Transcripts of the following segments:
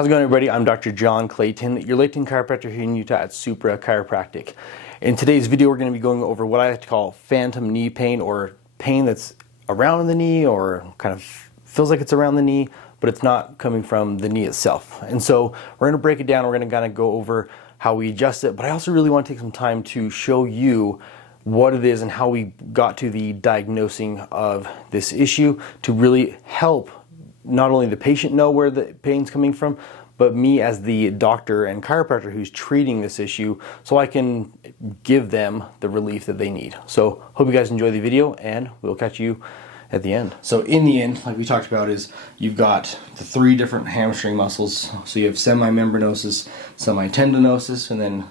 How's it going, everybody? I'm Dr. John Clayton, your Layton chiropractor here in Utah at Supra Chiropractic. In today's video, we're going to be going over what I like to call phantom knee pain, or pain that's around the knee or kind of feels like it's around the knee, but it's not coming from the knee itself. And so we're going to break it down. We're going to kind of go over how we adjust it, but I also really want to take some time to show you what it is and how we got to the diagnosing of this issue to really help not only the patient know where the pain's coming from, but me as the doctor and chiropractor who's treating this issue, so I can give them the relief that they need. So hope you guys enjoy the video, and we'll catch you at the end. So in the end, like we talked about, is you've got the three different hamstring muscles. So you have semimembranosus, semitendinosus, and then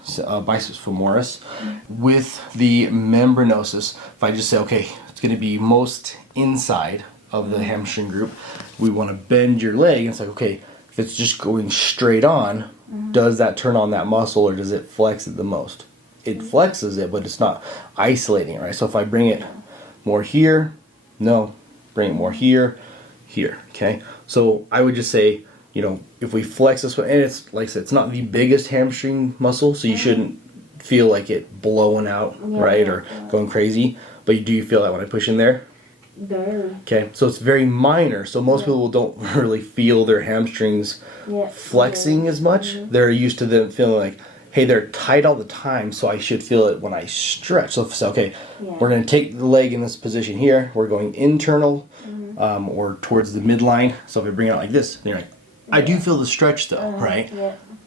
biceps femoris. With the membranosus, if I just say, okay, it's going to be most inside of the hamstring group, we want to bend your leg. It's like, okay, if it's just going straight on, does that turn on that muscle, or does it flex it the most? It flexes it, but it's not isolating it, right? So if I bring it more here, no, bring it more here, here, okay? So I would just say, you know, if we flex this one, and it's, like I said, it's not the biggest hamstring muscle, so you shouldn't feel like it blowing out, right, or going crazy, but do you feel that when I push in there? There. Okay, so it's very minor, so most people don't really feel their hamstrings flexing as much. They're used to them feeling like, hey, they're tight all the time, so I should feel it when I stretch. So, okay, we're going to take the leg in this position here. We're going internal or towards the midline. So if I bring it out like this, then you're like, I do feel the stretch though, right?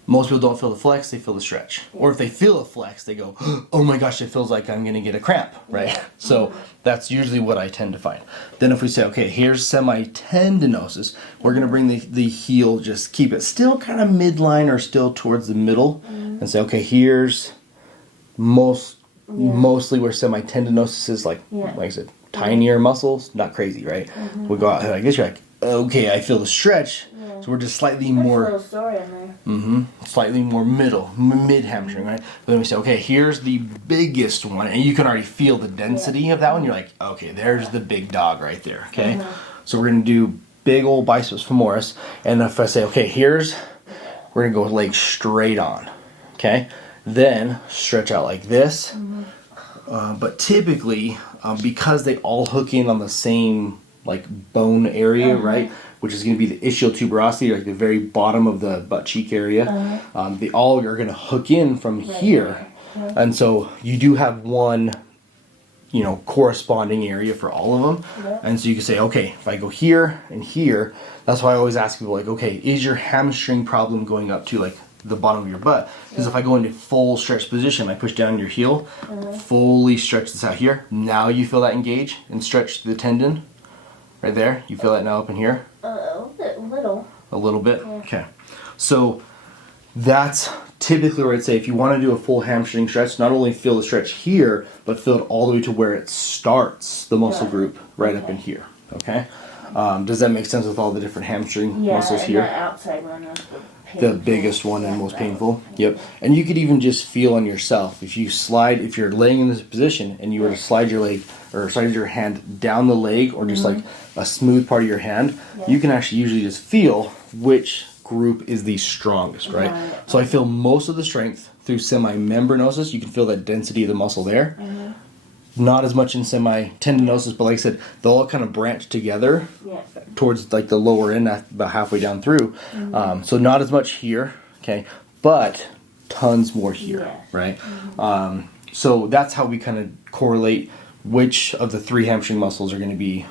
Most people don't feel the flex, they feel the stretch. Or if they feel a flex, they go, oh my gosh, it feels like I'm going to get a cramp, right? So that's usually what I tend to find. Then if we say, okay, here's semitendinosus, we're going to bring the heel, just keep it still kind of midline or still towards the middle, and say, okay, here's mostly where semitendinosus is, like I said, tinier muscles, not crazy, right? We go out, I guess you're like, okay, I feel the stretch. So we're just slightly more, slightly more mid hamstring, right? But then we say, okay, here's the biggest one, and you can already feel the density of that one. You're like, okay, there's the big dog right there, okay? So we're gonna do big old biceps femoris, and if I say, okay, we're gonna go leg straight on, okay? Then stretch out like this, but typically, because they all hook in on the same like bone area, right? Which is going to be the ischial tuberosity, like the very bottom of the butt cheek area. They all are going to hook in from here. And so you do have one, you know, corresponding area for all of them. And so you can say, okay, if I go here and here, that's why I always ask people, like, okay, is your hamstring problem going up to like the bottom of your butt? Because if I go into full stretch position, I push down your heel, fully stretch this out here. Now you feel that engage and stretch the tendon right there. You feel that now up in here? A little bit? Okay. So that's typically where I'd say if you want to do a full hamstring stretch, not only feel the stretch here, but feel it all the way to where it starts the muscle group right up in here. Okay? Does that make sense with all the different hamstring muscles here? The outside one is the biggest one and most painful. Yep. And you could even just feel on yourself. If you're laying in this position and you were to slide your leg or slide your hand down the leg, or just like a smooth part of your hand, you can actually usually just feel which group is the strongest, right? So I feel most of the strength through semimembranosus. You can feel that density of the muscle there. Not as much in semitendinosus, but like I said, they'll all kind of branch together towards like the lower end, about halfway down through. So not as much here, okay, but tons more here, right? So that's how we kind of correlate which of the three hamstring muscles are going to be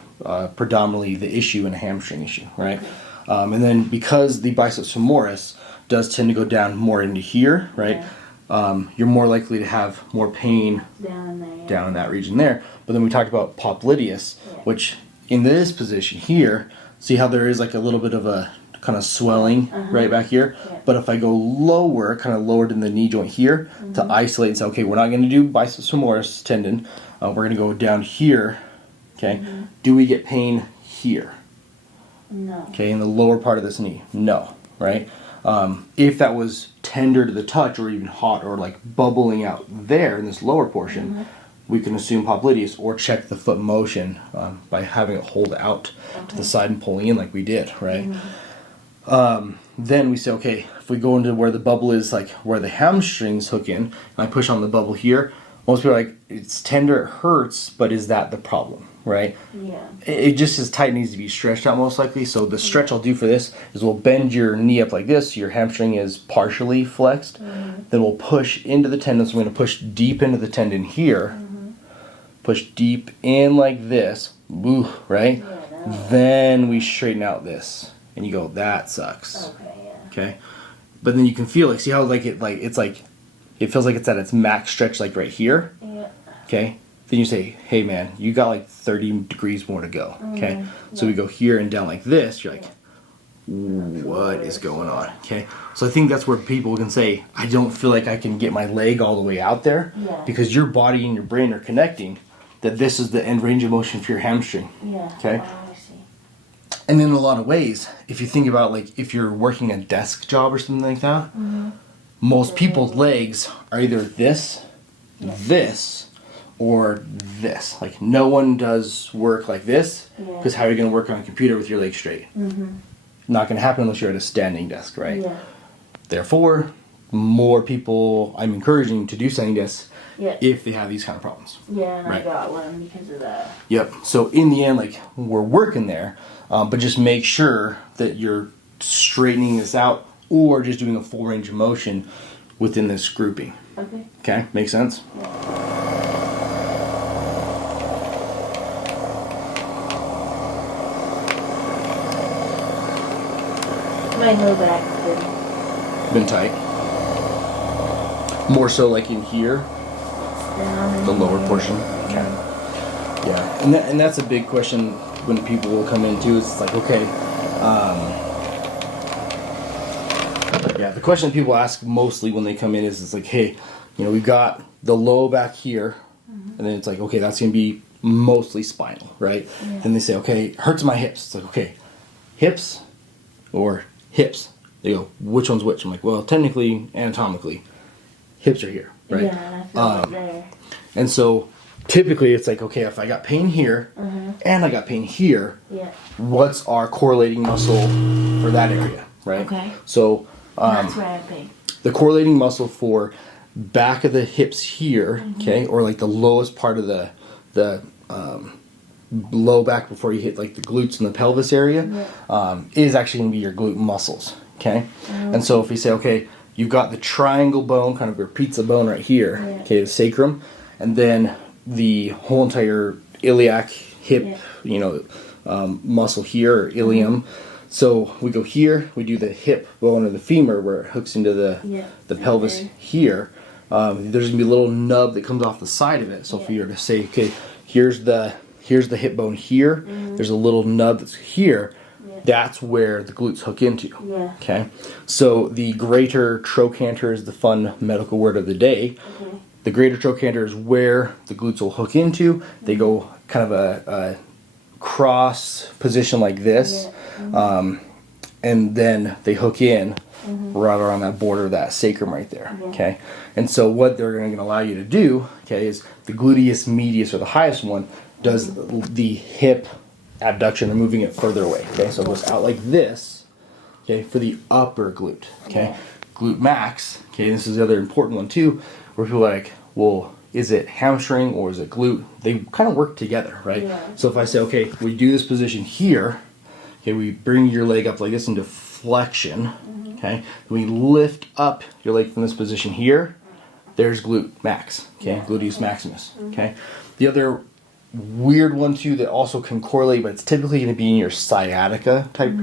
predominantly the issue in a hamstring issue, right? And then because the biceps femoris does tend to go down more into here, right? You're more likely to have more pain down in that region there. But then we talked about Popliteus, which in this position here, see how there is like a little bit of a kind of swelling right back here? But if I go lower, kind of lower than the knee joint here, to isolate and say, okay, we're not going to do biceps femoris tendon, we're going to go down here, okay? Do we get pain here? No. Okay, in the lower part of this knee? No, right? If that was tender to the touch or even hot or like bubbling out there in this lower portion, we can assume Popliteus, or check the foot motion by having it hold out to the side and pulling in like we did, right? then we say, okay, if we go into where the bubble is, like where the hamstrings hook in, and I push on the bubble here, most people are like, it's tender, it hurts, but is that the problem, right? Yeah. It just is tight, needs to be stretched out most likely. So the stretch I'll do for this is we'll bend your knee up like this, your hamstring is partially flexed, then we'll push into the tendon, so we're going to push deep into the tendon here, push deep in like this, woo, right? Yeah, Then we straighten out this, and you go, that sucks. okay, yeah. Okay, but then you can feel, like, see how like it feels like it's at its max stretch, like right here. Yeah. Okay, then you say, hey man, you got like 30 degrees more to go. Okay, so we go here and down like this. You're like, what is going on? Okay, so I think that's where people can say, I don't feel like I can get my leg all the way out there, Yeah. because your body and your brain are connecting that this is the end range of motion for your hamstring. Yeah. Okay. Oh, I see. And in a lot of ways, if you think about, like, if you're working a desk job or something like that, most people's legs are either this, this, or this. Like, no one does work like this, because how are you going to work on a computer with your legs straight? Not going to happen unless you're at a standing desk, right? Yeah. Therefore, more people I'm encouraging to do standing desks Yeah. if they have these kind of problems. Yeah, and Right. I got one because of that. Yep. So in the end, like, we're working there, but just make sure that you're straightening this out or just doing a full range of motion within this grouping. Okay. Okay? Make sense? My low back's Been tight. More so like in here, down. the lower portion. Okay. Yeah. And that's a big question when people will come in too. It's like, okay, yeah, the question that people ask mostly when they come in is, it's like, hey, you know, we've got the low back here, and then it's like, okay, that's going to be mostly spinal, right? Yeah. Then they say, okay, it hurts my hips. It's like, okay, hips or hips? They go, which one's which? I'm like, well, technically, anatomically, hips are here, right? Yeah, and I feel it there. And so typically it's like, okay, if I got pain here and I got pain here, Yeah. what's our correlating muscle for that area, right? Okay. So That's where I have pain. the correlating muscle for back of the hips here, okay, or like the lowest part of the low back before you hit like the glutes and the pelvis area, is actually going to be your glute muscles, okay? And so if we say, okay, you've got the triangle bone, kind of your pizza bone right here, okay, the sacrum, and then the whole entire iliac hip, you know, muscle here, or ilium. So we go here, we do the hip bone or the femur where it hooks into the pelvis here. There's going to be a little nub that comes off the side of it. So if you were to say, okay, here's the hip bone here, there's a little nub that's here, that's where the glutes hook into. Yeah. Okay? So the greater trochanter is the fun medical word of the day. Okay. The greater trochanter is where the glutes will hook into. They go kind of a cross position like this, and then they hook in right around that border of that sacrum right there. Okay, and so what they're going to allow you to do, okay, is the gluteus medius, or the highest one, does the hip abduction and moving it further away. Okay, so it goes out like this. Okay, for the upper glute. Okay, glute max. Okay, this is the other important one too, where people are like, well, is it hamstring or is it glute? They kind of work together, right? So if I say, okay, we do this position here, okay, we bring your leg up like this into flexion, okay, we lift up your leg from this position here, there's glute max, okay, gluteus maximus, okay. The other weird one too that also can correlate, but it's typically going to be in your sciatica type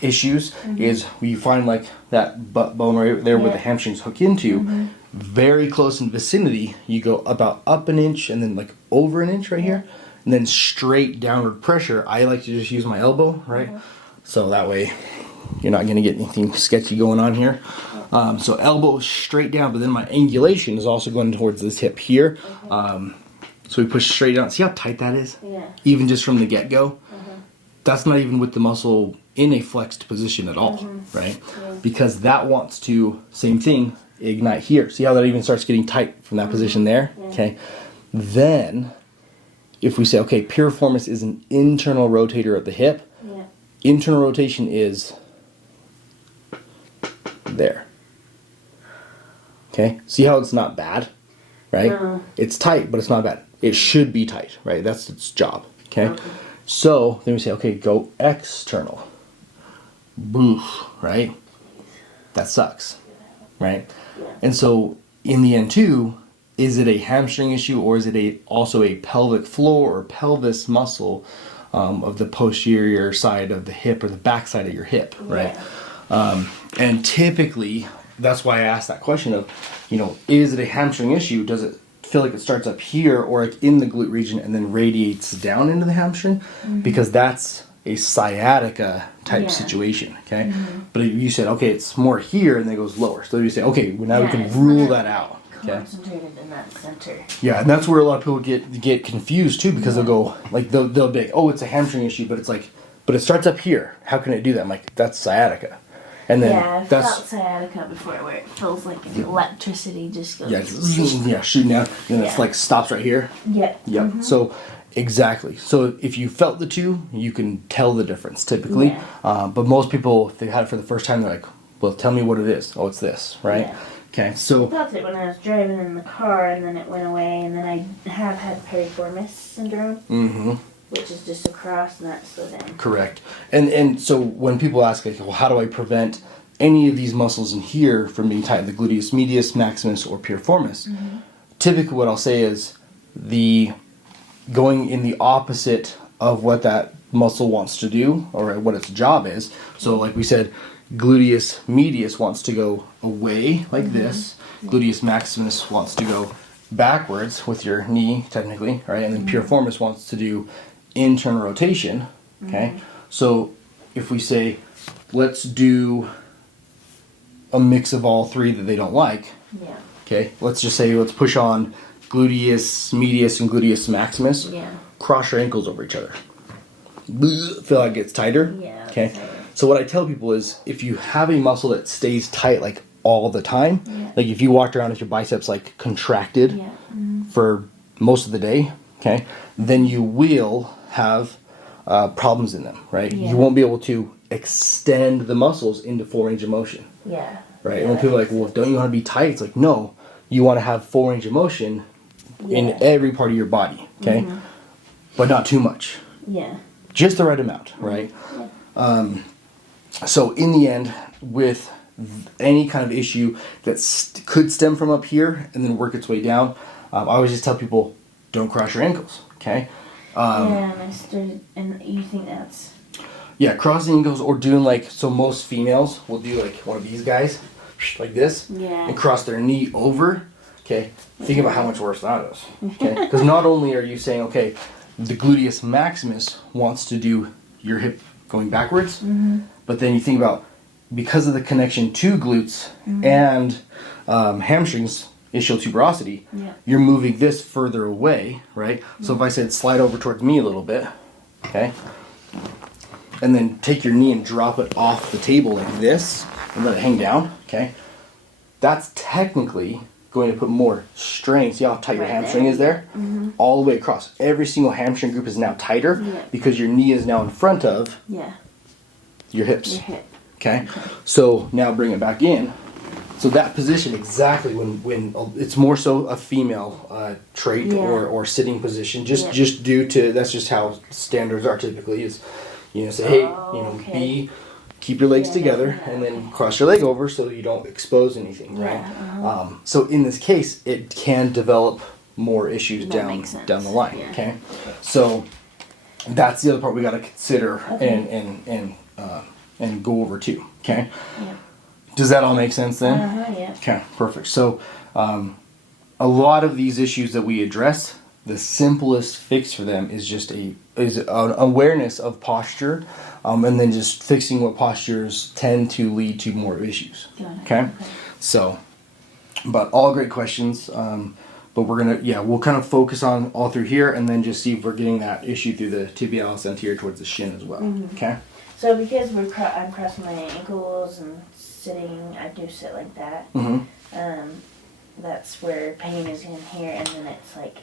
issues, is we find like that butt bone right there where the hamstrings hook into, very close in vicinity, you go about up an inch and then like over an inch right here, and then straight downward pressure. I like to just use my elbow, right? So that way you're not going to get anything sketchy going on here. So elbow straight down, but then my angulation is also going towards this hip here. So we push straight down. See how tight that is? Even just from the get-go? That's not even with the muscle in a flexed position at all, right? Because that wants to, same thing, ignite here. See how that even starts getting tight from that position there? Okay. Then, if we say, okay, piriformis is an internal rotator of the hip, internal rotation is there. Okay, see how it's not bad, right? No. It's tight, but it's not bad. It should be tight, right? That's its job. Okay, so then we say, okay, go external. Boof, right? That sucks, right? And so in the end too, is it a hamstring issue, or is it also a pelvic floor or pelvis muscle of the posterior side of the hip or the back side of your hip, right? And typically, that's why I asked that question of, is it a hamstring issue? Does it feel like it starts up here or like in the glute region and then radiates down into the hamstring? Because that's a sciatica type situation, okay? But you said, okay, it's more here and then it goes lower. So you say, okay, well, now we can rule that out. Okay. Concentrated in that center. Yeah, and that's where a lot of people get confused too, because they'll go like they'll be like, oh, it's a hamstring issue, but it's like, but it starts up here. How can it do that? I'm like, that's sciatica. And then I've felt sciatica before, where it feels like electricity just goes. Shooting down, and it's like stops right here. Yeah. So exactly. So if you felt the two, you can tell the difference typically. But most people, if they had it for the first time, they're like, well, tell me what it is. Oh, it's this, right? Yeah. Okay, so I felt it when I was driving in the car, and then it went away, and then I have had piriformis syndrome, which is just across, and that's slowed down. Correct. And so when people ask, like, well, how do I prevent any of these muscles in here from being tight, the gluteus medius, maximus, or piriformis? Typically what I'll say is the going in the opposite of what that muscle wants to do, or what its job is. So like we said, gluteus medius wants to go away like this. Gluteus maximus wants to go backwards with your knee, technically, right? And then piriformis wants to do internal rotation, okay? So if we say, let's do a mix of all three that they don't like, okay? Let's just say, let's push on gluteus medius and gluteus maximus. Cross your ankles over each other. Feel like it gets tighter, okay? So what I tell people is, if you have a muscle that stays tight like all the time, like if you walked around with your biceps like contracted for most of the day, okay, then you will have problems in them, right? You won't be able to extend the muscles into full range of motion, right? And when people are like, well, don't you want to be tight? It's like, no, you want to have full range of motion in every part of your body, okay, but not too much, just the right amount, right? So in the end, with any kind of issue that could stem from up here and then work its way down, I always just tell people, don't cross your ankles, okay? And you think that's... Yeah, crossing ankles, or doing like, so most females will do like one of these guys, like this, and cross their knee over, okay? Think about how much worse that is, okay? Because not only are you saying, okay, the gluteus maximus wants to do your hip going backwards, but then you think about, because of the connection to glutes and hamstrings, ischial tuberosity, you're moving this further away, right? So if I said slide over towards me a little bit, okay, and then take your knee and drop it off the table like this and let it hang down, okay, that's technically going to put more strain. See how tight your hamstring is there? All the way across. Every single hamstring group is now tighter because your knee is now in front of your hips. Okay? So now bring it back in. So that position exactly when it's more so a female trait or sitting position, just due to, that's just how standards are typically, is, say, hey, keep your legs together and then cross your leg over so you don't expose anything, right? So in this case, it can develop more issues down the line, okay? So that's the other part we got to consider and go over too, okay? Does that all make sense then? Okay, perfect. So a lot of these issues that we address, the simplest fix for them is just an awareness of posture, and then just fixing what postures tend to lead to more issues. Okay? So, but all great questions. But we're gonna, we'll kind of focus on all through here, and then just see if we're getting that issue through the tibialis anterior towards the shin as well. Okay? So because I'm crossing my ankles and sitting, I do sit like that. That's where pain is in here, and then it's like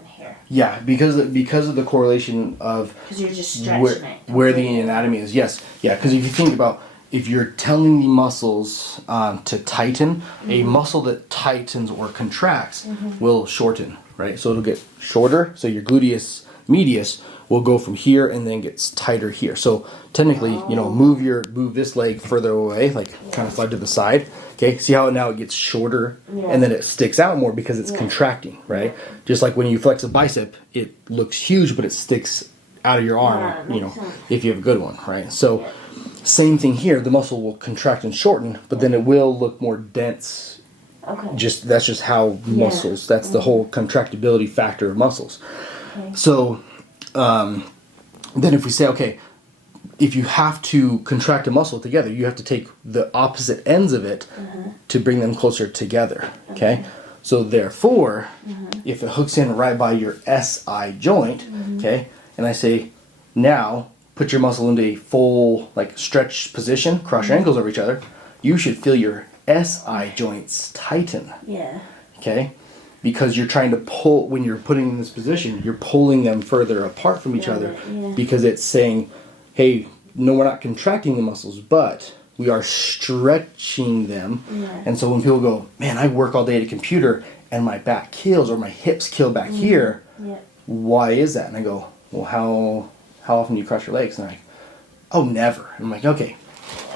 in here. Yeah, because of the correlation of because you're just stretching where the anatomy is. Yes, yeah. Because if you think about if you're telling the muscles to tighten, a muscle that tightens or contracts will shorten, right? So it'll get shorter. So your gluteus medius will go from here and then gets tighter here. So technically, you know, move this leg further away, like kind of slide to the side. Okay, see how now it gets shorter and then it sticks out more because it's contracting, right? Just like when you flex a bicep, it looks huge, but it sticks out of your arm, you know, if you have a good one, right? So same thing here, the muscle will contract and shorten, but then it will look more dense. Okay. That's just how muscles, that's the whole contractibility factor of muscles. So then if we say, okay, if you have to contract a muscle together, you have to take the opposite ends of it to bring them closer together, okay? So therefore, if it hooks in right by your SI joint, okay, and I say, now put your muscle into a full like stretch position, cross your ankles over each other, you should feel your SI joints tighten. Yeah. Okay? Because you're trying to pull, when you're putting in this position, you're pulling them further apart from each other because it's saying, hey, no, we're not contracting the muscles, but we are stretching them. And so when people go, man, I work all day at a computer and my back kills or my hips kill back here, why is that? And I go, well, how often do you cross your legs? And they're like, oh, never. And I'm like, okay,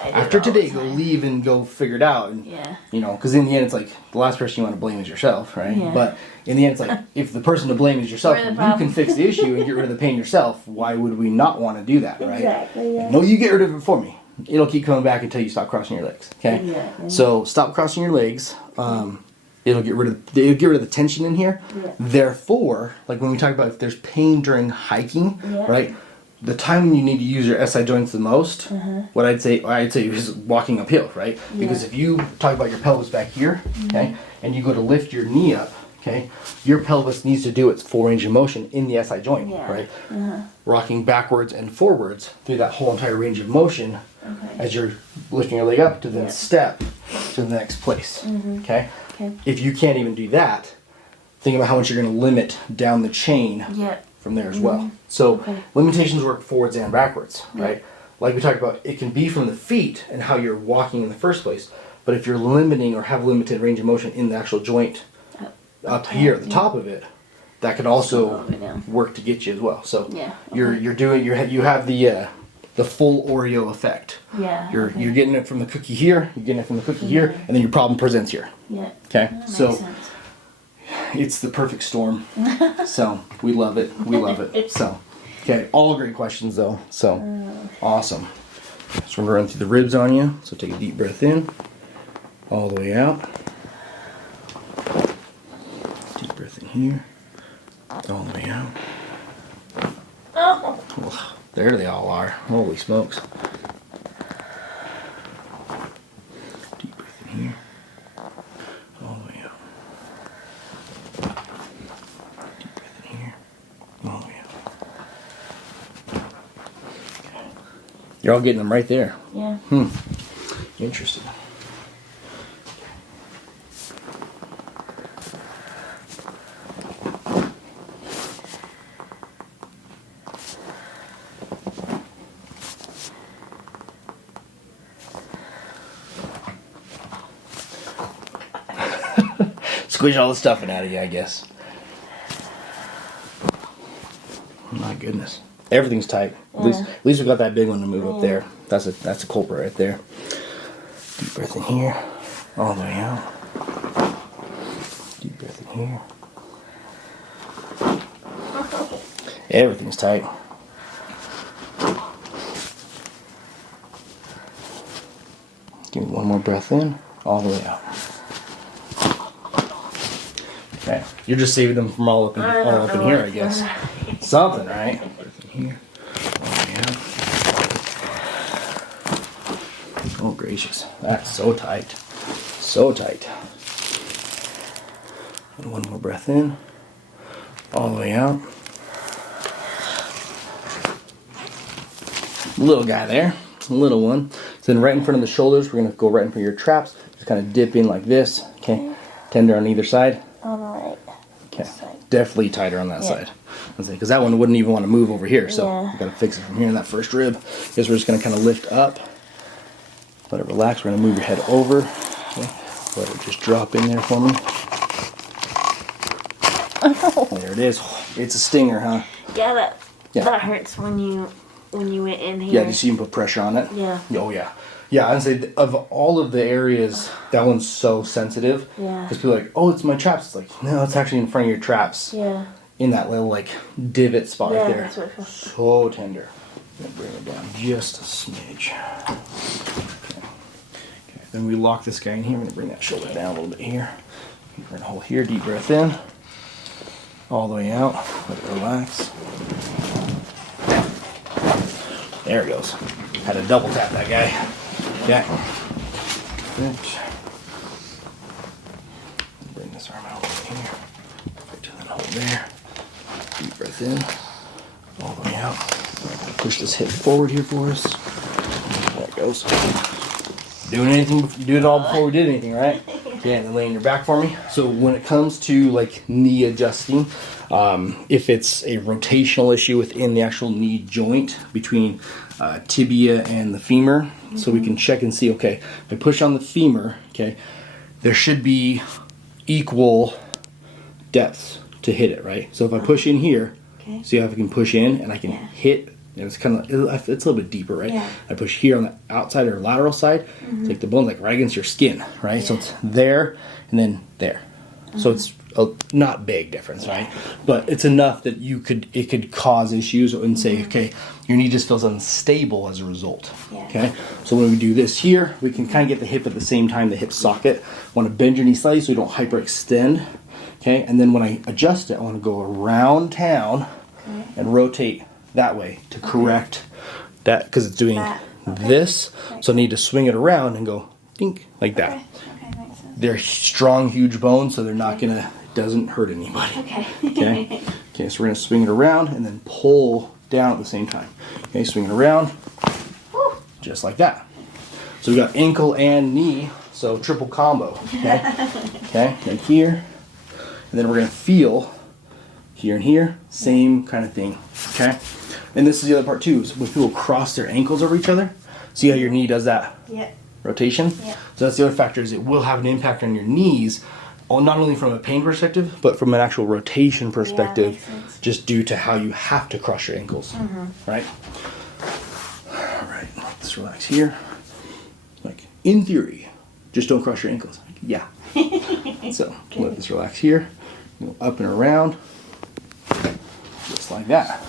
after today, go leave and go figure it out. And, you know, because in the end, it's like the last person you want to blame is yourself, right? But in the end, it's like if the person to blame is yourself, you can fix the issue and get rid of the pain yourself. Why would we not want to do that, right? Exactly. Yeah. No, you get rid of it for me. It'll keep coming back until you stop crossing your legs. Okay. So stop crossing your legs. It'll get rid of the tension in here. Therefore, like when we talk about if there's pain during hiking, right? The time when you need to use your SI joints the most, what I'd say is walking uphill, right? Because if you talk about your pelvis back here, okay, and you go to lift your knee up, okay, your pelvis needs to do its full range of motion in the SI joint, right? Rocking backwards and forwards through that whole entire range of motion as you're lifting your leg up to then step to the next place, okay? If you can't even do that, think about how much you're going to limit down the chain from there as well. So limitations work forwards and backwards, right? Like we talked about, it can be from the feet and how you're walking in the first place, but if you're limiting or have limited range of motion in the actual joint up here at the top of it, that could also work to get you as well. So you have the full Oreo effect. You're getting it from the cookie here, you're getting it from the cookie here, and then your problem presents here. Okay, so it's the perfect storm. So we love it. We love it. So, okay, all great questions though. So awesome. So we're gonna run through the ribs on you. So take a deep breath in, all the way out. Deep breath in here, all the way out. Oh, there they all are. Holy smokes. Deep breath in here, all the way out. Deep breath in here, all the way out. You're all getting them right there. Interesting. Squeeze all the stuffing out of you, I guess. My goodness, everything's tight. At least we got that big one to move up there. That's a culprit right there. Deep breath in here, all the way out. Deep breath in here. Everything's tight. Give me one more breath in, all the way out. Okay. You're just saving them from all up in here, I guess. Something, right? Breath in here, all the way out. Oh gracious, that's so tight. So tight. And one more breath in, all the way out. Little guy there, little one. So then right in front of the shoulders, we're gonna go right in front of your traps. Just kind of dip in like this, okay? Tender on either side. On the right. Okay, definitely tighter on that side. Because that one wouldn't even want to move over here, so we gotta fix it from here in that first rib. Because we're just gonna kind of lift up Let it relax. We're going to move your head over. Okay. Let it just drop in there for me. There it is. It's a stinger, huh? Yeah, that hurts when you went in here. Yeah, did you put pressure on it? Yeah. Oh, yeah. Yeah, I'd say of all of the areas, that one's so sensitive. Yeah. Because people are like, oh, it's my traps. It's like, no, it's actually in front of your traps. Yeah. In that little, like, divot spot right there. That's what it feels. So tender. I'm going to bring it down just a smidge. Okay. Then we lock this guy in here. I'm going to bring that shoulder down a little bit here. We're going to hold here. Deep breath in. All the way out. Let it relax. There it goes. Had to double tap that guy. Okay. Good. Bring this arm out over here. Perfect. And then hold there. Deep breath in. All the way out. Push this hip forward here for us. There it goes. Doing anything, you do it all before we did anything, right? Yeah, and then laying your back for me. So when it comes to like knee adjusting, if it's a rotational issue within the actual knee joint between tibia and the femur, so we can check and see, okay, if I push on the femur, okay, there should be equal depths to hit it, right? So if I push in here, see how I can push in and I can hit. And it's kind of, it's a little bit deeper, right? Yeah. I push here on the outside or lateral side. It's like the bone's like right against your skin, right? So it's there and then there. So it's a not big difference, right? But it's enough that it could cause issues and say, okay, your knee just feels unstable as a result. Okay? So when we do this here, we can kind of get the hip at the same time, the hip socket. Want to bend your knee slightly so you don't hyperextend. Okay? And then when I adjust it, I want to go around town and rotate that way to correct that, because it's doing this. So I need to swing it around and go dink like that. Okay, makes sense. They're strong, huge bones, so they're not gonna, doesn't hurt anybody. Okay. Okay, so we're gonna swing it around and then pull down at the same time. Okay, swing it around, just like that. So we got ankle and knee, so triple combo. Okay, okay, and here, and then we're gonna feel here and here, same kind of thing. Okay, and this is the other part too, is when people cross their ankles over each other. See how your knee does that rotation? Yeah. So that's the other factor, is it will have an impact on your knees, not only from a pain perspective, but from an actual rotation perspective, just due to how you have to cross your ankles. Right? All right, let's relax here. Like, in theory, just don't cross your ankles. Yeah. So let this relax here. Go up and around, just like that.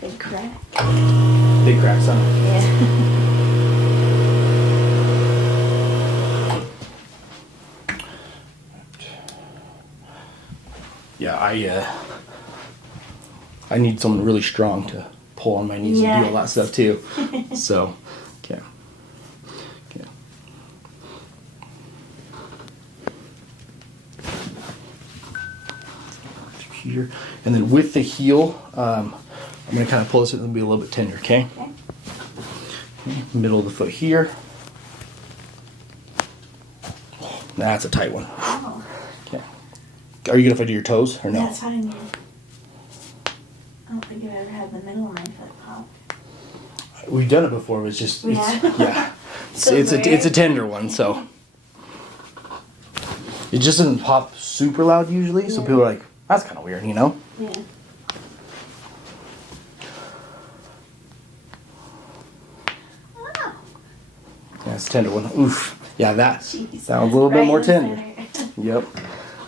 Big crack. Big cracks, huh? Yeah. Yeah, I need someone really strong to pull on my knees and do all that stuff too. So, okay. Okay. Here, and then with the heel, I'm going to kind of pull this in and be a little bit tender, okay? Okay. Middle of the foot here. That's a tight one. Oh. Okay. Are you good if I do your toes or no? That's fine. I don't think I've ever had the middle of my foot pop. We've done it before. It's just, yeah. So it's a tender one, so. It just doesn't pop super loud usually, so people are like, that's kind of weird, you know? Yeah. Yeah, it's a tender one. Oof. Yeah, that sounds a little bit more tender. Yep.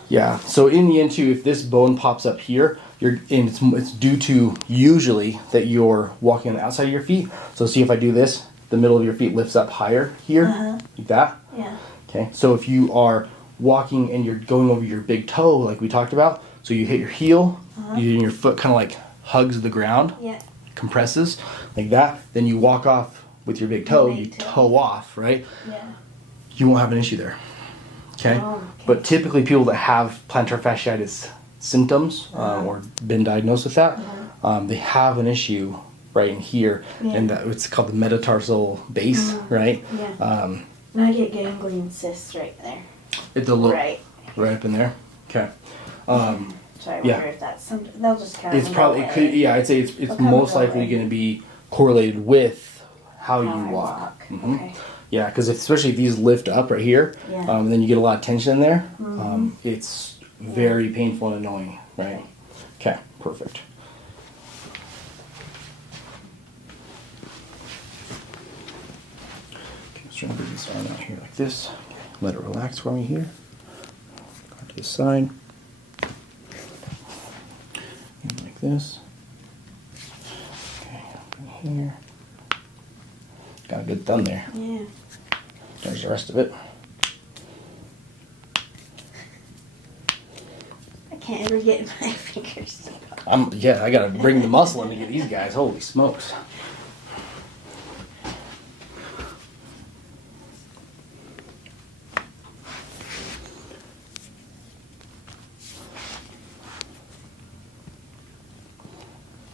Yeah. So in the end too, if this bone pops up here, it's due to usually that you're walking on the outside of your feet. So see if I do this, the middle of your feet lifts up higher here, like that. Yeah. Okay. So if you are walking and you're going over your big toe, like we talked about, so you hit your heel, your foot kind of like hugs the ground, compresses like that. Then you walk off with your big toe, you toe off, right? Yeah. You won't have an issue there. Okay? But typically people that have plantar fasciitis symptoms or been diagnosed with that, they have an issue right in here, and that it's called the metatarsal base, right? Yeah. I get ganglion cysts right there. It's a little right up in there. Okay. So I wonder if that's they'll just kind of it's probably I'd say it's most likely going to be correlated with how you I walk. Okay. Yeah, because especially if these lift up right here, Yeah. then you get a lot of tension in there. It's very painful and annoying, right? Okay, perfect. Okay, so I'm going to bring this arm out here like this. Let it relax for me here. Go to the side. And like this. Okay, bring it here. Got a good thumb there. Yeah. There's the rest of it. I can't ever get my fingers. I gotta bring the muscle in to get these guys. Holy smokes.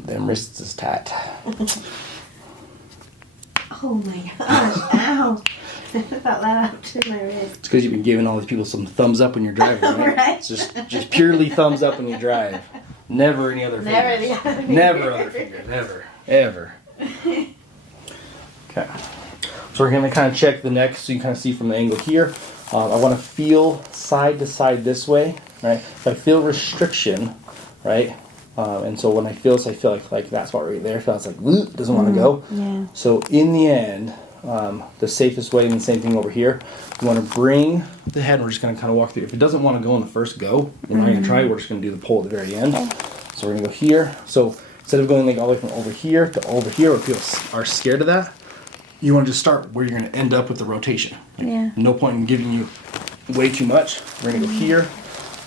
Them wrists is tight. Oh my gosh, ow. I felt that out to my wrist. It's because you've been giving all these people some thumbs up when you're driving, right? Right. It's just purely thumbs up when you drive. Never any other Never fingers. the other finger. Never other finger. Never. Ever. Okay. So we're going to kind of check the neck so you can kind of see from the angle here. I want to feel side to side this way, right? If I feel restriction, right? And so when I feel this, I feel like that spot right there feels like doesn't want to go. Yeah. So in the end, the safest way, and the same thing over here, you want to bring the head, and we're just going to kind of walk through. If it doesn't want to go in the first go, we're not going to try it, we're just going to do the pull at the very end. So we're going to go here. So instead of going like all the way from over here to over here, or people are scared of that, you want to just start where you're going to end up with the rotation. Yeah. No point in giving you way too much. We're going to go here,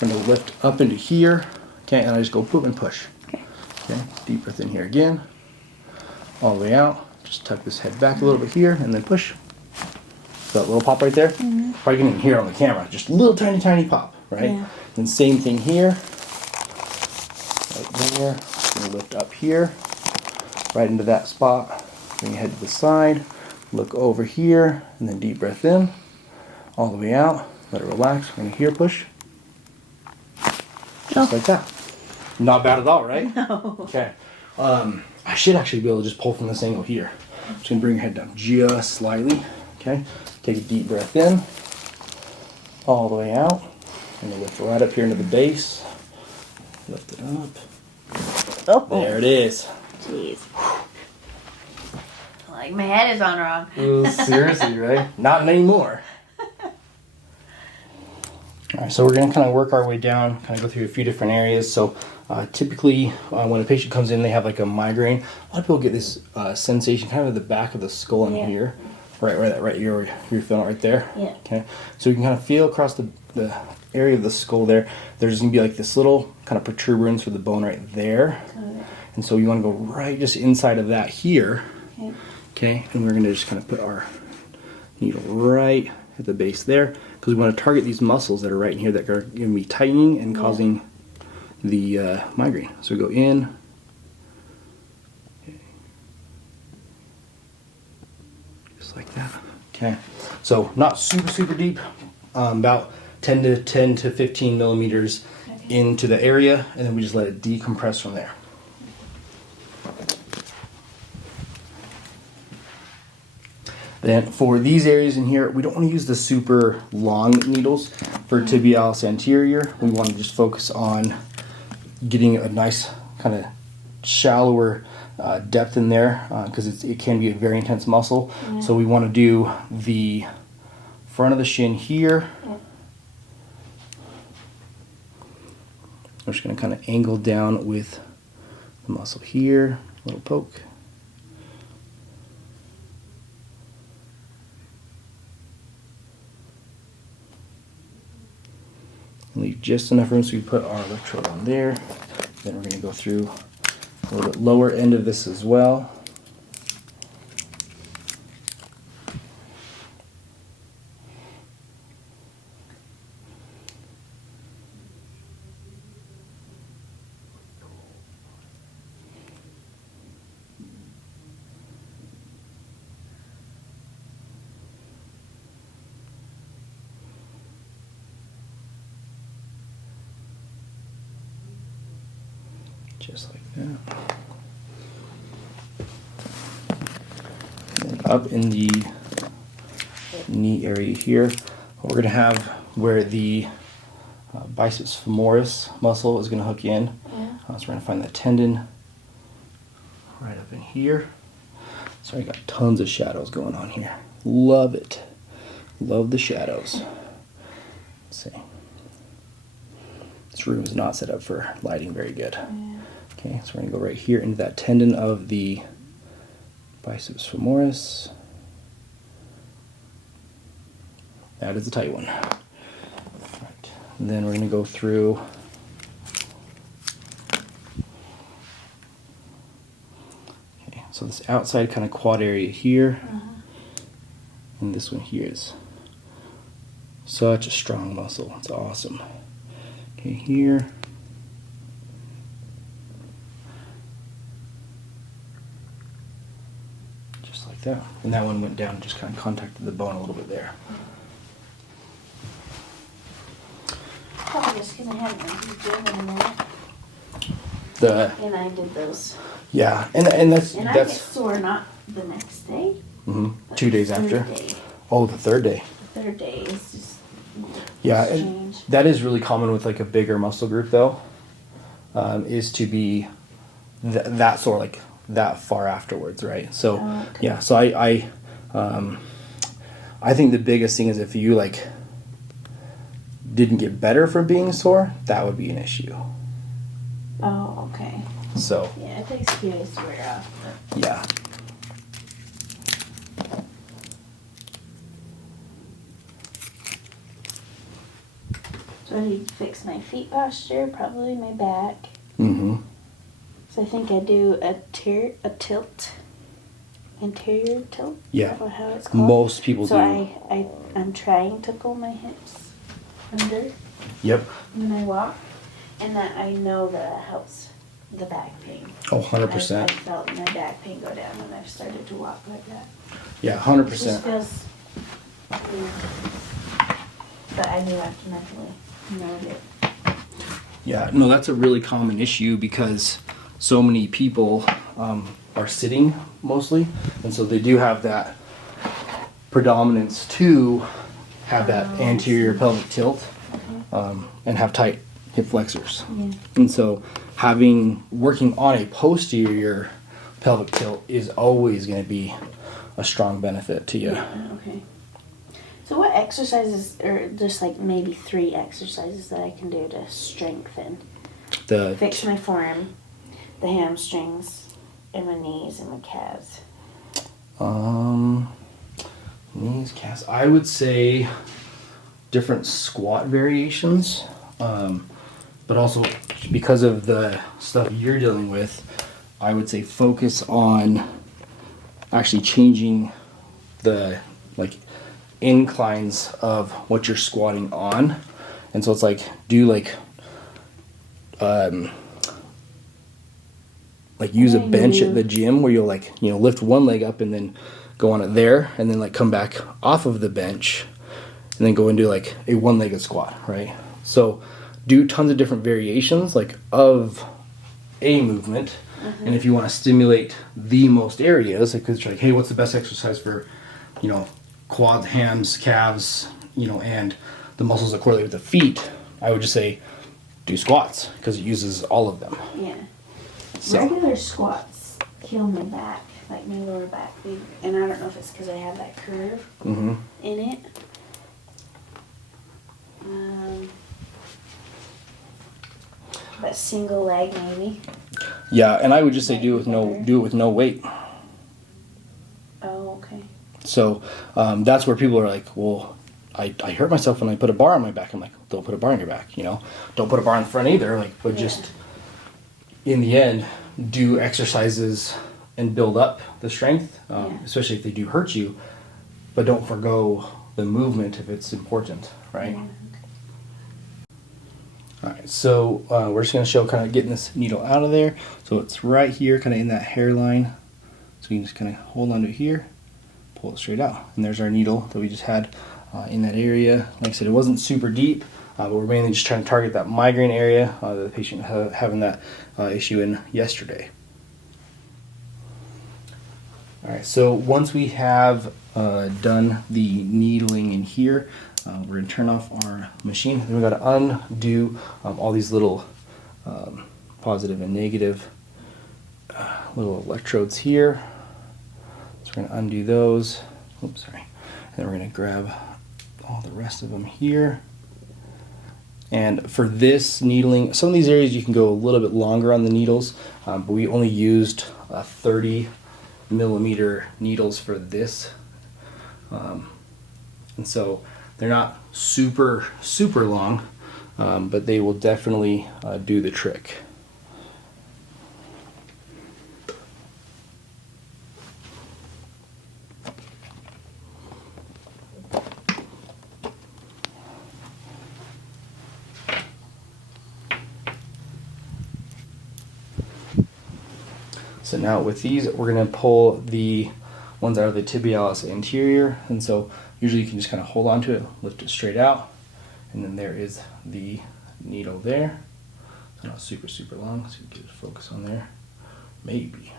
we're going to lift up into here, okay, and I just go boop and push. Okay, deep breath in here again, all the way out. Just tuck this head back a little bit here, and then push. That little pop right there, probably can even hear it on the camera. Just a little tiny pop, right? Yeah. And same thing here, right there. Gonna lift up here, right into that spot. Bring your head to the side, look over here, and then deep breath in, all the way out. Let it relax. We're gonna here push, just like that. Not bad at all, right? No. Okay. I should actually be able to just pull from this angle here. Just gonna bring your head down just slightly. Okay. Take a deep breath in, all the way out, and then lift right up here into the base. Lift it up. Oh. There it is. Jeez. Like my head is on wrong. Seriously, right? Not anymore. All right, so we're gonna kind of work our way down, kind of go through a few different areas. So typically when a patient comes in, they have like a migraine. A lot of people get this sensation kind of at the back of the skull in here. Right where that you're feeling it right there. Yeah. Okay. So you can kind of feel across the area of the skull there. There's gonna be like this little kind of protuberance for the bone right there. And so you want to go right just inside of that here. Okay. Okay. And we're gonna just kind of put our needle right at the base there, because we want to target these muscles that are right in here that are going to be tightening and causing the migraine. So we go in. Just like that. Okay. So not super deep, about 10 to 15 millimeters into the area, and then we just let it decompress from there. Then for these areas in here, we don't want to use the super long needles for tibialis anterior. We want to just focus on getting a nice kind of shallower depth in there, because it can be a very intense muscle. So we want to do the front of the shin here. We're just going to kind of angle down with the muscle here, a little poke. Leave just enough room so we put our electrode on there. Then we're going to go through a little bit lower end of this as well. Just like that. And then up in the knee area here, we're going to have where the biceps femoris muscle is going to hook in. Yeah. So we're going to find that tendon right up in here. So I got tons of shadows going on here. Love it. Love the shadows. Let's see. This room is not set up for lighting very good. Yeah. Okay, so we're going to go right here into that tendon of the biceps femoris. That is a tight one. Right. And then we're going to go through so this outside kind of quad area here, and this one here is such a strong muscle. It's awesome. Okay, here. Just like that. And that one went down and just kind of contacted the bone a little bit there. Probably just because I haven't been to the gym in a minute. And I did those. Yeah, and that's And I get sore not the next day. Mm-hmm. 2 days after. Day. Oh, the third day. The third day is just strange. That is really common with like a bigger muscle group though, is to be that sore like that far afterwards, right? So okay. yeah, so I think the biggest thing is if you like didn't get better from being sore, that would be an issue. Oh, okay. So yeah, it takes a few days to wear off. But... yeah. So I need to fix my feet posture, probably my back. Mm-hmm. So I think I do a tilt, anterior tilt. Yeah. Is that how it's called? Most people so do. I'm trying to pull my hips under. Yep. When I walk, and that I know that helps the back pain. Oh, 100%. I felt my back pain go down when I've started to walk like that. Yeah, It 100%. just feels weird. But I knew I can definitely know it. Yeah, no, that's a really common issue because so many people are sitting mostly, and so they do have that predominance to have that anterior pelvic tilt and have tight hip flexors. Yeah. And so working on a posterior pelvic tilt is always going to be a strong benefit to you. Yeah, okay. So what exercises, or just like maybe 3 exercises that I can do to strengthen? Fix my forearm, the hamstrings, and my knees and my calves. Knees, calves. I would say different squat variations, but also because of the stuff you're dealing with, I would say focus on actually changing the like inclines of what you're squatting on. And so it's like do like use a bench at the gym where you'll like, you know, lift one leg up and then go on it there and then like come back off of the bench and then go and do like a one-legged squat, right? So do tons of different variations like of a movement. And if you want to stimulate the most areas, like it's like, hey, what's the best exercise for, you know, quads, hams, calves, you know, and the muscles that correlate with the feet, I would just say do squats because it uses all of them. Yeah. So. Regular squats kill my back, like my lower back. And I don't know if it's because I have that curve in it. But single leg maybe. Yeah, and I would just say do it with no weight. Oh, okay. So that's where people are like, well, I hurt myself when I put a bar on my back. I'm like, don't put a bar on your back, you know. Don't put a bar in the front either. Like, but just in the end, do exercises and build up the strength, especially if they do hurt you. But don't forgo the movement if it's important, right? Yeah. Alright, so we're just going to show kind of getting this needle out of there. So it's right here, kind of in that hairline. So you can just kind of hold onto it here, pull it straight out. And there's our needle that we just had in that area. Like I said, it wasn't super deep, but we're mainly just trying to target that migraine area that the patient having that issue in yesterday. All right, so once we have done the needling in here, we're gonna turn off our machine. Then we gotta undo all these little positive and negative little electrodes here. So we're gonna undo those. Oops, sorry. And then we're gonna grab all the rest of them here. And for this needling, some of these areas you can go a little bit longer on the needles, but we only used 30 millimeter needles for this. And so they're not super long, but they will definitely do the trick. So now with these, we're going to pull the ones out of the tibialis anterior, and so usually you can just kind of hold on to it, lift it straight out, and then there is the needle there. It's not super long, so you can get a focus on there. Maybe.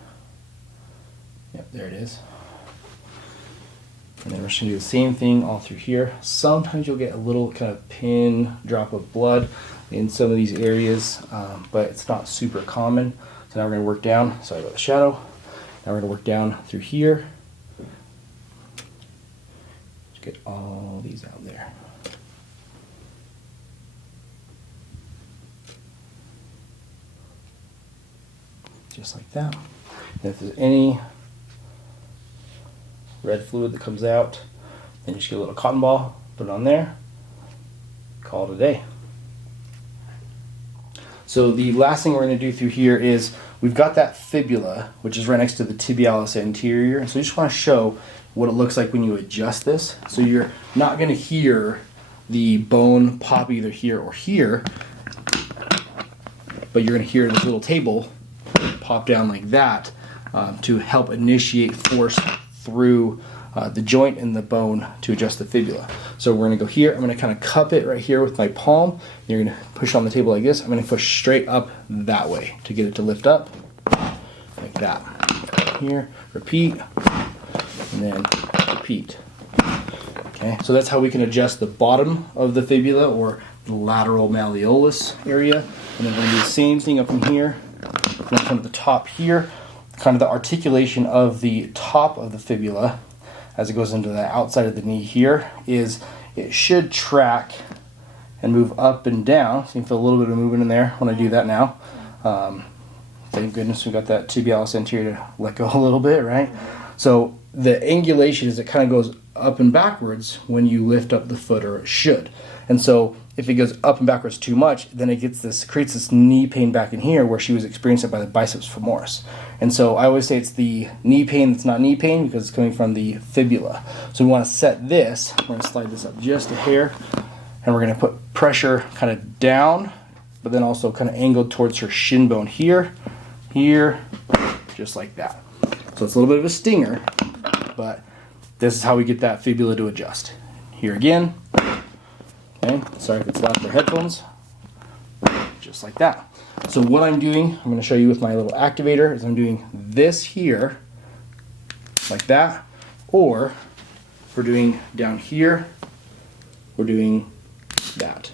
Yep, there it is. And then we're just going to do the same thing all through here. Sometimes you'll get a little kind of pin drop of blood in some of these areas, but it's not super common. So now we're going to work down, sorry about the shadow. Now we're going to work down through here. Just get all these out there. Just like that. And if there's any red fluid that comes out, then you just get a little cotton ball, put it on there, call it a day. So the last thing we're going to do through here is we've got that fibula, which is right next to the tibialis anterior. So you just want to show what it looks like when you adjust this. So you're not going to hear the bone pop either here or here, but you're going to hear this little table pop down like that to help initiate force through the joint and the bone to adjust the fibula. So we're going to go here. I'm going to kind of cup it right here with my palm. You're going to push on the table like this. I'm going to push straight up that way to get it to lift up like that. Here, repeat, and then repeat. Okay, so that's how we can adjust the bottom of the fibula or the lateral malleolus area. And then we're going to do the same thing up in here. We're going to come to the top here. Kind of the articulation of the top of the fibula as it goes into the outside of the knee here is it should track and move up and down. So you can feel a little bit of movement in there when I do that now. Thank goodness we got that tibialis anterior to let go a little bit, right? So the angulation is it kind of goes up and backwards when you lift up the foot, or it should. And so if it goes up and backwards too much, then it creates this knee pain back in here where she was experiencing it by the biceps femoris. And so I always say it's the knee pain that's not knee pain because it's coming from the fibula. So we want to set this, we're going to slide this up just a hair, and we're going to put pressure kind of down, but then also kind of angled towards her shin bone here, just like that. So it's a little bit of a stinger, but this is how we get that fibula to adjust. Here again. Okay, sorry if it's loud for headphones. Just like that. So what I'm doing, I'm going to show you with my little activator, is I'm doing this here, like that, or if we're doing down here, we're doing that.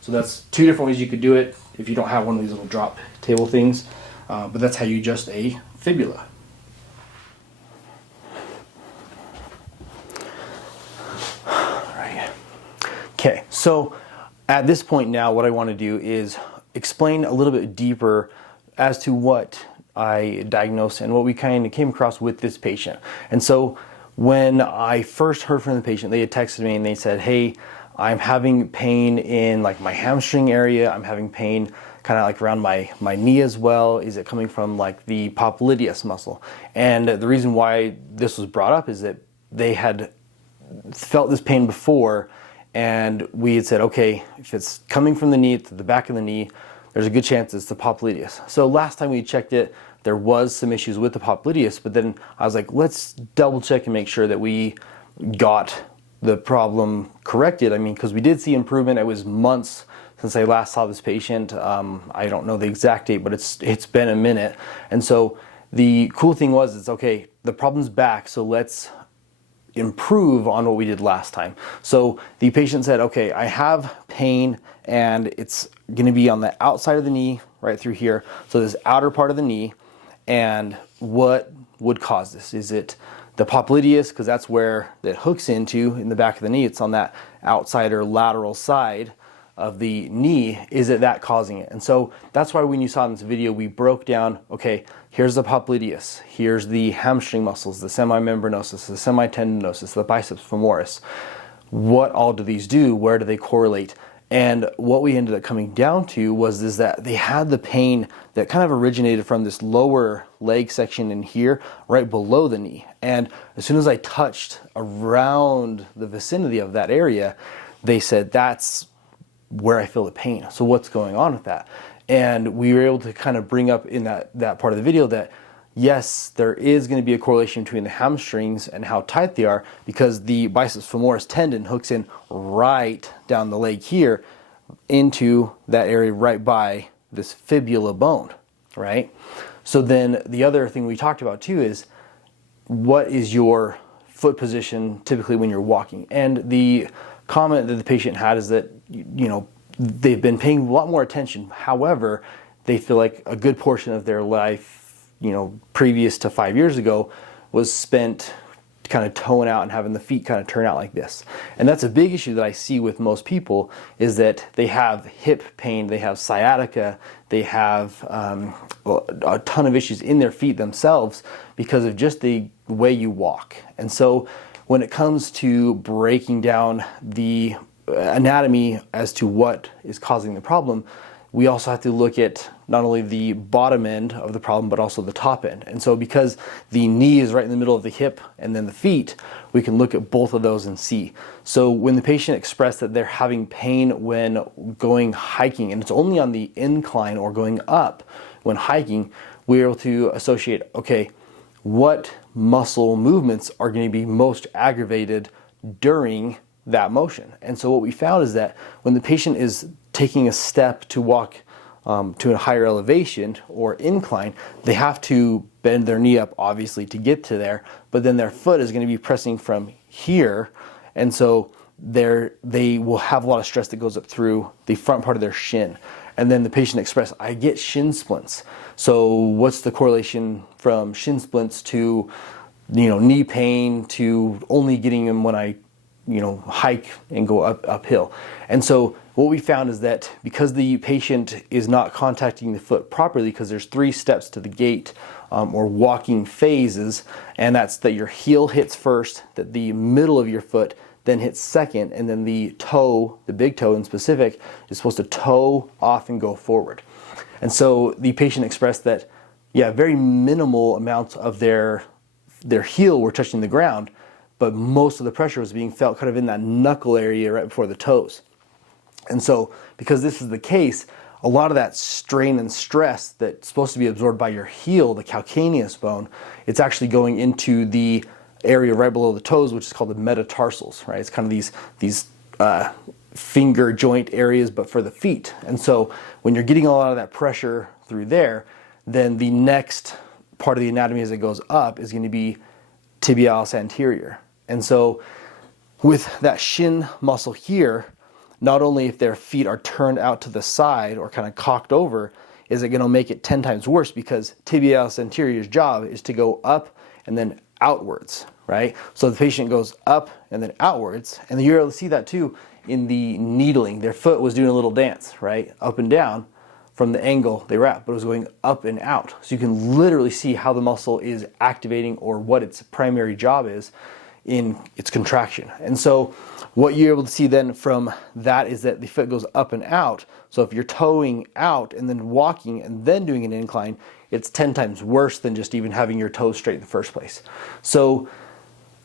So that's two different ways you could do it if you don't have one of these little drop table things, but that's how you adjust a fibula. Okay, so at this point now, what I want to do is explain a little bit deeper as to what I diagnosed and what we kind of came across with this patient. And so when I first heard from the patient, they had texted me and they said, hey, I'm having pain in like my hamstring area. I'm having pain kind of like around my knee as well. Is it coming from like the Popliteus muscle? And the reason why this was brought up is that they had felt this pain before, and we had said, okay, if it's coming from the knee to the back of the knee, there's a good chance it's the Popliteus. So last time we checked it, there was some issues with the Popliteus, but then I was like, let's double check and make sure that we got the problem corrected. I mean, because we did see improvement. It was months since I last saw this patient. I don't know the exact date, but it's been a minute. And so the cool thing was, it's okay, the problem's back, so let's improve on what we did last time. So the patient said, okay, I have pain and it's going to be on the outside of the knee, right through here. So this outer part of the knee, and what would cause this? Is it the popliteus, because that's where it hooks into in the back of the knee? It's on that outside or lateral side of the knee. Is it that causing it? And so that's why when you saw in this video, we broke down, okay, here's the popliteus, here's the hamstring muscles, the semimembranosus, the semitendinosus, the biceps femoris. What all do these do? Where do they correlate? And what we ended up coming down to is that they had the pain that kind of originated from this lower leg section in here, right below the knee. And as soon as I touched around the vicinity of that area, they said, that's where I feel the pain. So what's going on with that? And we were able to kind of bring up in that part of the video that yes, there is going to be a correlation between the hamstrings and how tight they are, because the biceps femoris tendon hooks in right down the leg here into that area right by this fibula bone, right? So then the other thing we talked about too is, what is your foot position typically when you're walking? And the comment that the patient had is that, you know, they've been paying a lot more attention. However, they feel like a good portion of their life, you know, previous to 5 years ago, was spent kind of toeing out and having the feet kind of turn out like this. And that's a big issue that I see with most people, is that they have hip pain, they have sciatica, they have a ton of issues in their feet themselves because of just the way you walk. And so when it comes to breaking down the anatomy as to what is causing the problem, we also have to look at not only the bottom end of the problem, but also the top end. And so because the knee is right in the middle of the hip and then the feet, we can look at both of those and see. So when the patient expressed that they're having pain when going hiking, and it's only on the incline or going up when hiking, we're able to associate, okay, what muscle movements are going to be most aggravated during that motion. And so what we found is that when the patient is taking a step to walk to a higher elevation or incline, they have to bend their knee up, obviously, to get to there, but then their foot is going to be pressing from here, and so they will have a lot of stress that goes up through the front part of their shin. And then the patient expressed, I get shin splints. So what's the correlation from shin splints to, you know, knee pain, to only getting them when I, you know, hike and go uphill? And so what we found is that because the patient is not contacting the foot properly, because there's 3 steps to the gait or walking phases, and that's that your heel hits first, that the middle of your foot then hits second, and then the toe, the big toe in specific, is supposed to toe off and go forward. And so the patient expressed that, yeah, very minimal amounts of their heel were touching the ground, but most of the pressure was being felt kind of in that knuckle area right before the toes. And so because this is the case, a lot of that strain and stress that's supposed to be absorbed by your heel, the calcaneus bone, it's actually going into the area right below the toes, which is called the metatarsals, right? It's kind of these finger joint areas, but for the feet. And so when you're getting a lot of that pressure through there, then the next part of the anatomy as it goes up is going to be tibialis anterior. And so with that shin muscle here, not only if their feet are turned out to the side or kind of cocked over, is it going to make it 10 times worse, because tibialis anterior's job is to go up and then outwards, right? So the patient goes up and then outwards, and you're able to see that too in the needling. Their foot was doing a little dance, right? Up and down from the angle they were at, but it was going up and out. So you can literally see how the muscle is activating, or what its primary job is in its contraction. And so what you're able to see then from that is that the foot goes up and out. So if you're toeing out and then walking and then doing an incline, it's 10 times worse than just even having your toes straight in the first place. So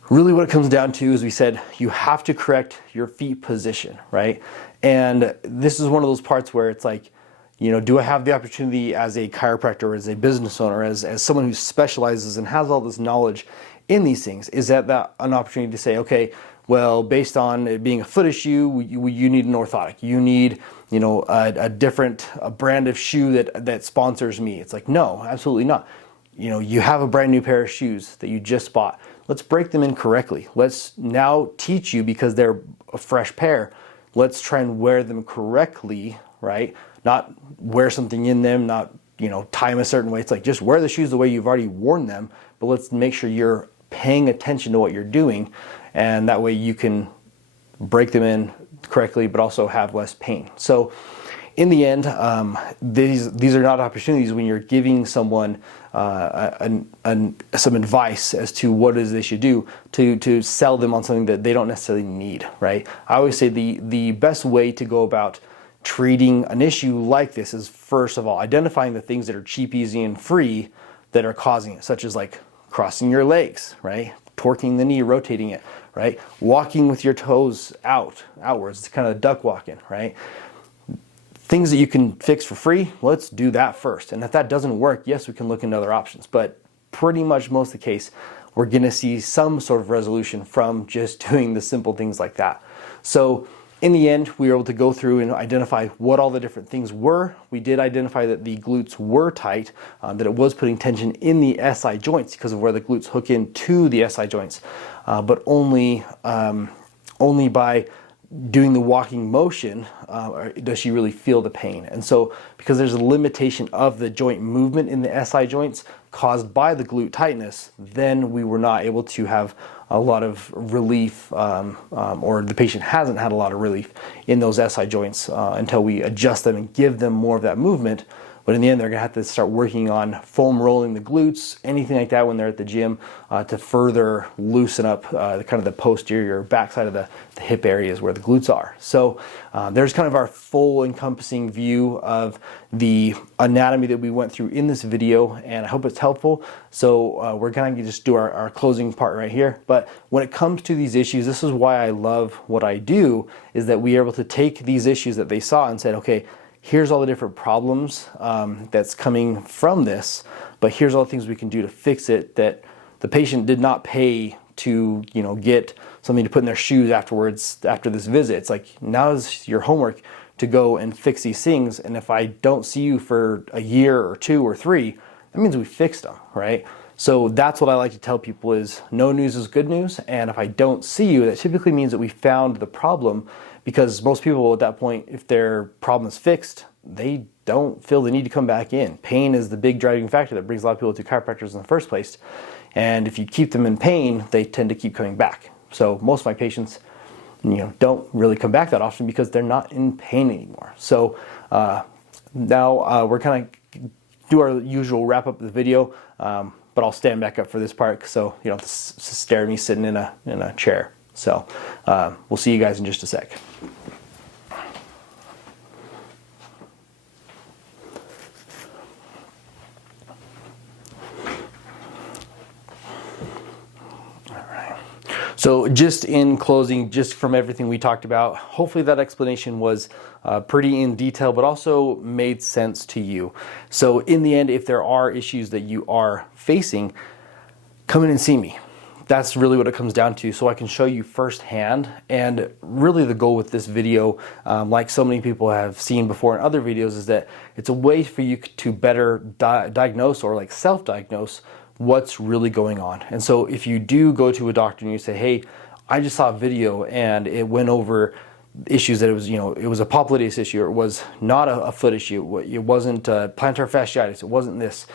really what it comes down to is, we said, you have to correct your feet position, right? And this is one of those parts where it's like, you know, do I have the opportunity as a chiropractor, as a business owner, as someone who specializes and has all this knowledge in these things? Is that an opportunity to say, okay, well, based on it being a foot issue, you need an orthotic. You need, you know, a different brand of shoe that sponsors me. It's like, no, absolutely not. you have a brand new pair of shoes that you just bought. Let's break them in correctly. Let's now teach you, because they're a fresh pair, let's try and wear them correctly, right? Not wear something in them, not, tie them a certain way. It's like, just wear the shoes the way you've already worn them, but let's make sure you're paying attention to what you're doing, and that way you can break them in correctly, but also have less pain. So in the end, these are not opportunities when you're giving someone some advice as to what it is they should do to sell them on something that they don't necessarily need, right? I always say the best way to go about treating an issue like this is, first of all, identifying the things that are cheap, easy, and free that are causing it, such as like crossing your legs, right? Torquing the knee, rotating it, right? Walking with your toes outwards. It's kind of duck walking, right? Things that you can fix for free, let's do that first. And if that doesn't work, yes, we can look into other options. But pretty much most of the case, we're gonna see some sort of resolution from just doing the simple things like that. So in the end, we were able to go through and identify what all the different things were. We did identify that the glutes were tight, that it was putting tension in the SI joints because of where the glutes hook into the SI joints, but only by doing the walking motion does she really feel the pain. And so because there's a limitation of the joint movement in the SI joints caused by the glute tightness, then we were not able to have a lot of relief, or the patient hasn't had a lot of relief in those SI joints until we adjust them and give them more of that movement. But in the end, they're gonna have to start working on foam rolling the glutes, anything like that when they're at the gym, to further loosen up kind of the posterior backside of the hip areas where the glutes are. So there's kind of our full encompassing view of the anatomy that we went through in this video, and I hope it's helpful. So we're gonna just do our closing part right here. But when it comes to these issues, this is why I love what I do, is that we are able to take these issues that they saw and said, okay, here's all the different problems that's coming from this, but here's all the things we can do to fix it, that the patient did not pay to get something to put in their shoes afterwards after this visit. It's like, now is your homework to go and fix these things, and if I don't see you for a year or 2 or 3, that means we fixed them, right? So that's what I like to tell people is, no news is good news, and if I don't see you, that typically means that we found the problem, because most people at that point, if their problem is fixed, they don't feel the need to come back in. Pain is the big driving factor that brings a lot of people to chiropractors in the first place. And if you keep them in pain, they tend to keep coming back. So most of my patients, don't really come back that often because they're not in pain anymore. So now we're kind of do our usual wrap up of the video, but I'll stand back up for this part so you don't have to stare at me sitting in a chair. So we'll see you guys in just a sec. So just in closing, just from everything we talked about, hopefully that explanation was pretty in detail, but also made sense to you. So in the end, if there are issues that you are facing, come in and see me. That's really what it comes down to, so I can show you firsthand. And really the goal with this video, like so many people have seen before in other videos, is that it's a way for you to better diagnose or like self-diagnose what's really going on. And so if you do go to a doctor and you say, hey, I just saw a video and it went over issues that it was, it was a Popliteus issue, or it was not a foot issue, it wasn't plantar fasciitis, it wasn't this,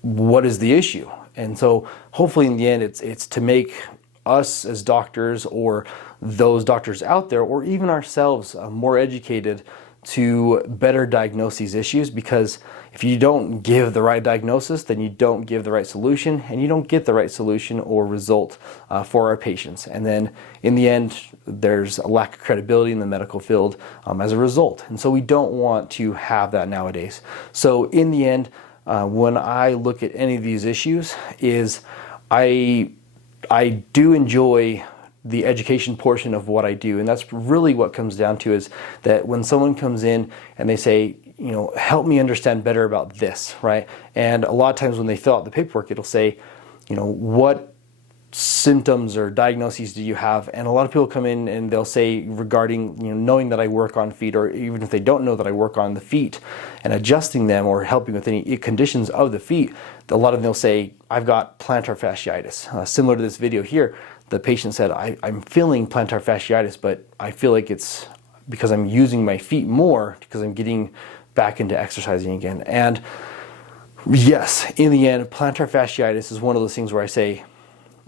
what is the issue? And so hopefully in the end, it's to make us as doctors, or those doctors out there, or even ourselves, more educated to better diagnose these issues. Because if you don't give the right diagnosis, then you don't give the right solution, and you don't get the right solution or result for our patients. And then in the end, there's a lack of credibility in the medical field as a result. And so we don't want to have that nowadays. So in the end, when I look at any of these issues, is I do enjoy the education portion of what I do. And that's really what comes down to, is that when someone comes in and they say, help me understand better about this, right? And a lot of times when they fill out the paperwork, it'll say, what symptoms or diagnoses do you have? And a lot of people come in and they'll say regarding, knowing that I work on feet, or even if they don't know that I work on the feet and adjusting them or helping with any conditions of the feet, a lot of them will say, I've got plantar fasciitis. Similar to this video here, the patient said, I'm feeling plantar fasciitis, but I feel like it's because I'm using my feet more because I'm getting back into exercising again. And yes, in the end, plantar fasciitis is one of those things where I say,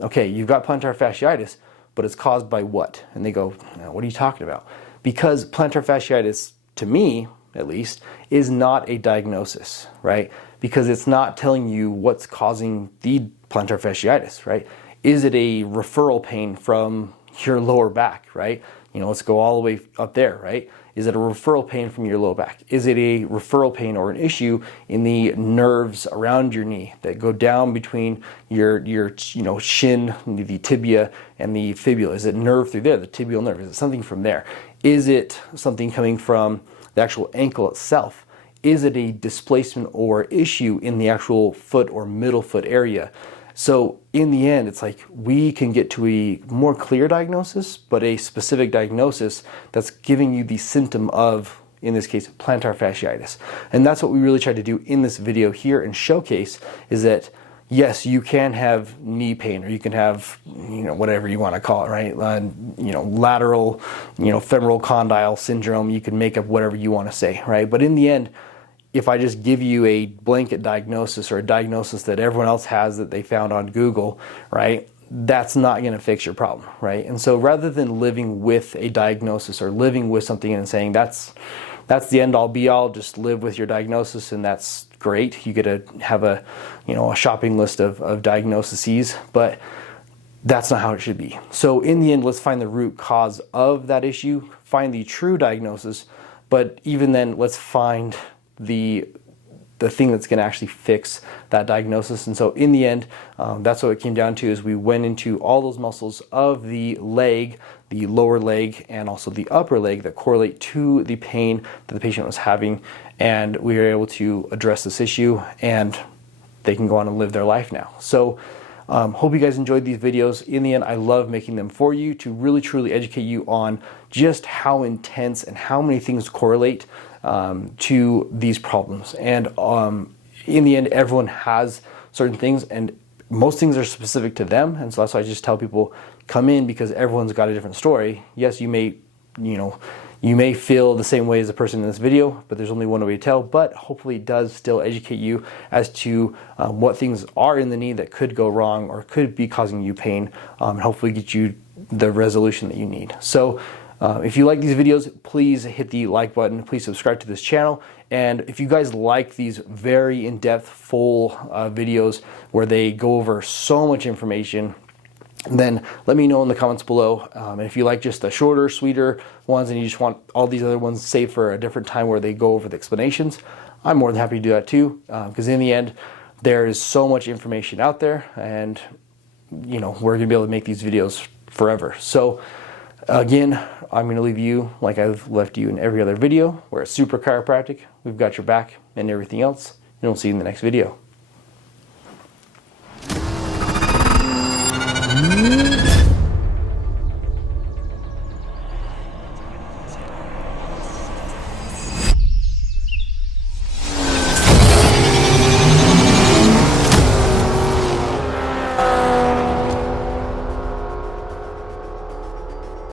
okay, you've got plantar fasciitis, but it's caused by what? And they go, what are you talking about? Because plantar fasciitis, to me at least, is not a diagnosis, right? Because it's not telling you what's causing the plantar fasciitis, right? Is it a referral pain from your lower back, right? Let's go all the way up there, right? Is it a referral pain from your low back? Is it a referral pain or an issue in the nerves around your knee that go down between your shin, the tibia, and the fibula? Is it nerve through there, the tibial nerve? Is it something from there? Is it something coming from the actual ankle itself? Is it a displacement or issue in the actual foot or middle foot area? So in the end, it's like we can get to a more clear diagnosis, but a specific diagnosis that's giving you the symptom of, in this case, plantar fasciitis. And that's what we really tried to do in this video here and showcase is that, yes, you can have knee pain, or you can have, whatever you want to call it, right? Lateral, femoral condyle syndrome. You can make up whatever you want to say, right? But in the end, if I just give you a blanket diagnosis or a diagnosis that everyone else has that they found on Google, right, that's not going to fix your problem, right? And so rather than living with a diagnosis or living with something and saying that's the end all be all, just live with your diagnosis and that's great. You get to have a shopping list of diagnoses, but that's not how it should be. So in the end, let's find the root cause of that issue, find the true diagnosis, but even then, let's find the thing that's going to actually fix that diagnosis. And so in the end, that's what it came down to, is we went into all those muscles of the leg, the lower leg, and also the upper leg that correlate to the pain that the patient was having, and we were able to address this issue, and they can go on and live their life now. So hope you guys enjoyed these videos. In the end, I love making them for you to really truly educate you on just how intense and how many things correlate to these problems. And in the end, everyone has certain things, and most things are specific to them. And so that's why I just tell people, come in, because everyone's got a different story. Yes, you may feel the same way as the person in this video, but there's only one way to tell. But hopefully it does still educate you as to what things are in the knee that could go wrong or could be causing you pain, and hopefully get you the resolution that you need. So if you like these videos, please hit the like button. Please subscribe to this channel. And if you guys like these very in-depth, full videos where they go over so much information, then let me know in the comments below. And if you like just the shorter, sweeter ones and you just want all these other ones saved for a different time where they go over the explanations, I'm more than happy to do that too. Because in the end, there is so much information out there, and we're gonna be able to make these videos forever. So again, I'm going to leave you like I've left you in every other video. We're at Supra Chiropractic. We've got your back and everything else. And we'll see you in the next video.